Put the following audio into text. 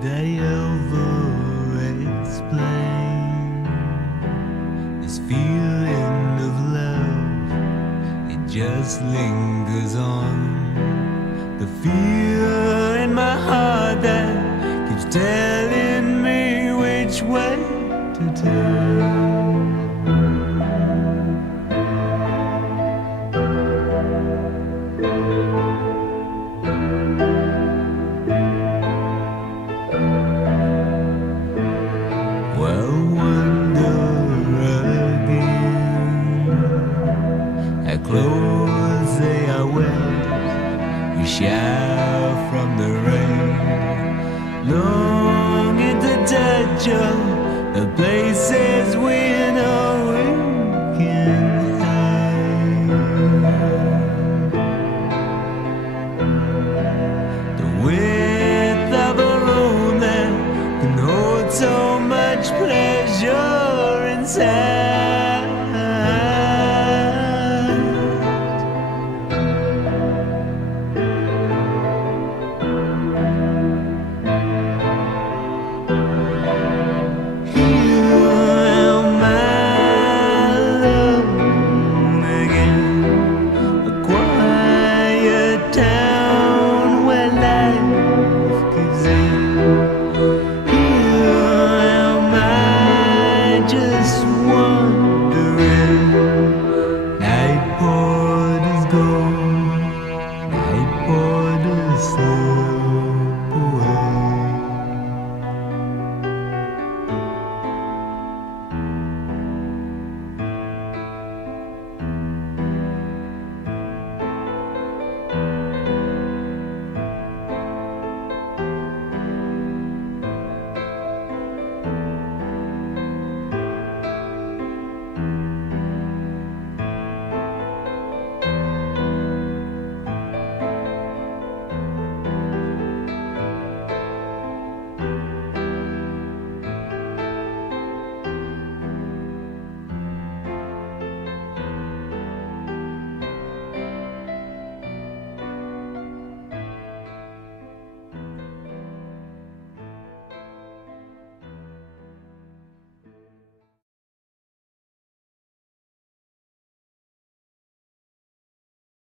Could I ever explain this feeling of love? It just lingers on. The fear in my heart that keeps telling me which way to turn. Well, wonder again how close they are when you shower from the rain, longing to touch you, the places we know we can hide. The width of a room that can hold so much pleasure inside. Night borders go, night borders slow.